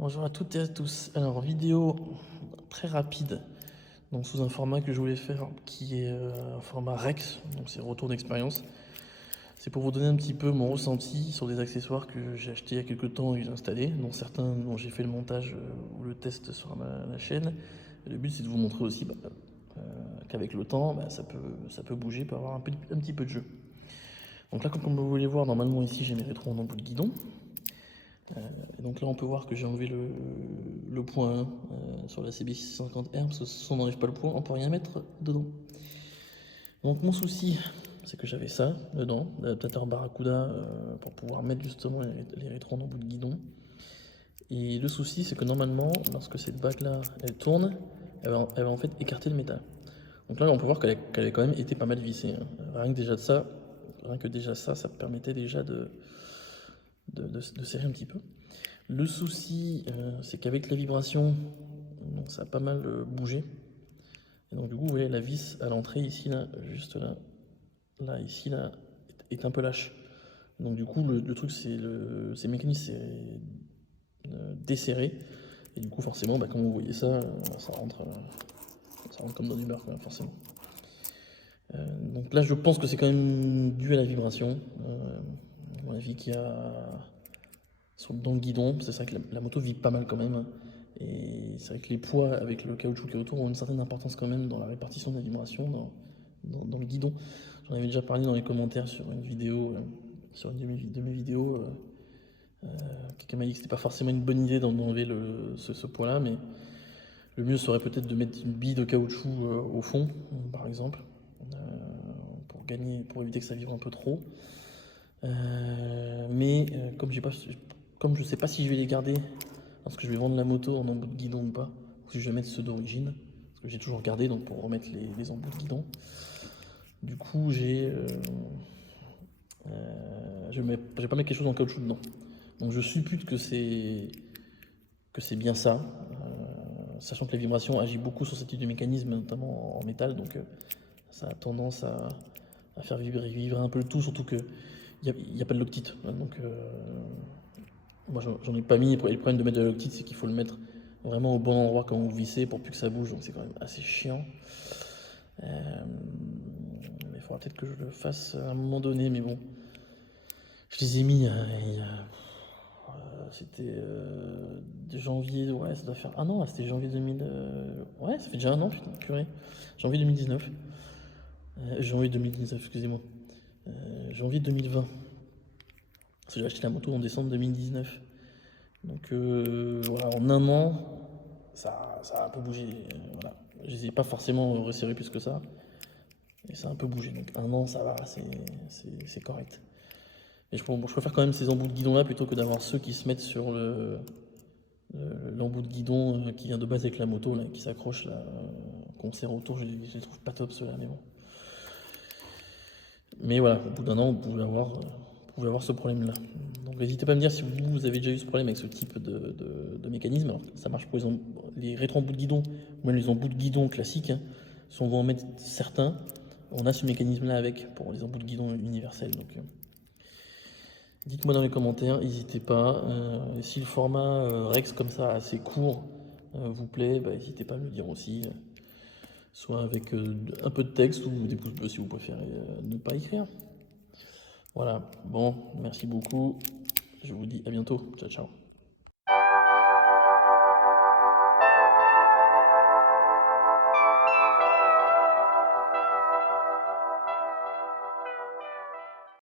Bonjour à toutes et à tous. Alors, vidéo très rapide, donc sous un format que je voulais faire qui est un format Rex, donc c'est retour d'expérience. C'est pour vous donner un petit peu mon ressenti sur des accessoires que j'ai achetés il y a quelques temps et que j'ai installés, dont certains dont j'ai fait le montage ou le test sur la chaîne. Et le but c'est de vous montrer aussi qu'avec le temps, ça peut bouger, peut avoir un petit peu de jeu. Donc là, comme vous voulez voir, normalement ici j'ai mes rétros en embout de guidon. Et donc là, on peut voir que j'ai enlevé le point 1 sur la CB650R parce que si on n'enlève pas le point, on peut rien mettre dedans. Donc mon souci, c'est que j'avais ça dedans, l'adaptateur Barracuda pour pouvoir mettre justement les rétros en embout de guidon. Et le souci, c'est que normalement, lorsque cette bague-là, elle tourne, elle va en fait écarter le métal. Donc là, on peut voir qu'elle a quand même été pas mal vissée, hein. Rien que déjà ça permettait déjà de serrer un petit peu. Le souci, c'est qu'avec la vibration, donc ça a pas mal bougé. Et donc du coup, vous voyez la vis à l'entrée ici, là, juste là, ici, là, est un peu lâche. Donc du coup, le truc, c'est mécanisme, c'est desserré. Et du coup, forcément, comme vous voyez ça, ça rentre comme dans du beurre, quoi, forcément. Donc là, je pense que c'est quand même dû à la vibration. À mon avis, qu'il y a dans le guidon, c'est vrai que la moto vibre pas mal quand même. Et c'est vrai que les poids avec le caoutchouc qui est autour ont une certaine importance quand même dans la répartition de la vibration dans le guidon. J'en avais déjà parlé dans les commentaires sur une vidéo, sur une de mes vidéos. Quelqu'un m'a dit que c'était pas forcément une bonne idée d'enlever ce poids-là, mais le mieux serait peut-être de mettre une bille de caoutchouc au fond, par exemple, pour éviter que ça vibre un peu trop. Mais comme je sais pas si je vais les garder lorsque je vais vendre la moto en embout de guidon ou pas, ou si je vais mettre ceux d'origine, parce que j'ai toujours gardé donc pour remettre les embouts de guidon. Du coup, je vais pas mettre quelque chose en caoutchouc dedans. Donc je suppute que c'est bien ça, sachant que la vibration agit beaucoup sur ce type de mécanisme, notamment en métal, donc ça a tendance à faire vibrer un peu le tout, surtout que il n'y a pas de loctite, hein, donc moi j'en ai pas mis, et le problème de mettre de la loctite, c'est qu'il faut le mettre vraiment au bon endroit quand vous vissez pour plus que ça bouge, donc c'est quand même assez chiant. Mais il faudra peut-être que je le fasse à un moment donné, mais bon. Je les ai mis, c'était janvier, ouais, ça doit faire un an, là, c'était janvier 2000, ouais, ça fait déjà un an, putain, purée. Janvier 2019. Janvier 2019, excusez-moi. Janvier 2020. Parce que j'ai acheté la moto en décembre 2019. Donc voilà, en un an, ça a un peu bougé. Voilà. Je les ai pas forcément resserrés plus que ça. Et ça a un peu bougé. Donc un an, ça va, c'est correct. Et je préfère quand même ces embouts de guidon là plutôt que d'avoir ceux qui se mettent sur l'embout de guidon qui vient de base avec la moto, là, qui s'accroche là, qu'on serre autour. Je les trouve pas top ceux-là, mais bon. Mais voilà, au bout d'un an, vous pouvez avoir ce problème-là. Donc n'hésitez pas à me dire si vous avez déjà eu ce problème avec ce type de mécanisme. Alors, ça marche pour les rétro-embouts de guidon, ou même les embouts de guidon classiques, hein. Si on veut en mettre certains, on a ce mécanisme-là avec pour les embouts de guidon universels. Donc, dites-moi dans les commentaires, n'hésitez pas. Et si le format Rex comme ça, assez court, vous plaît, n'hésitez pas à me le dire aussi. Soit avec un peu de texte ou des pouces bleus si vous préférez ne pas écrire. Voilà, bon, merci beaucoup. Je vous dis à bientôt. Ciao, ciao.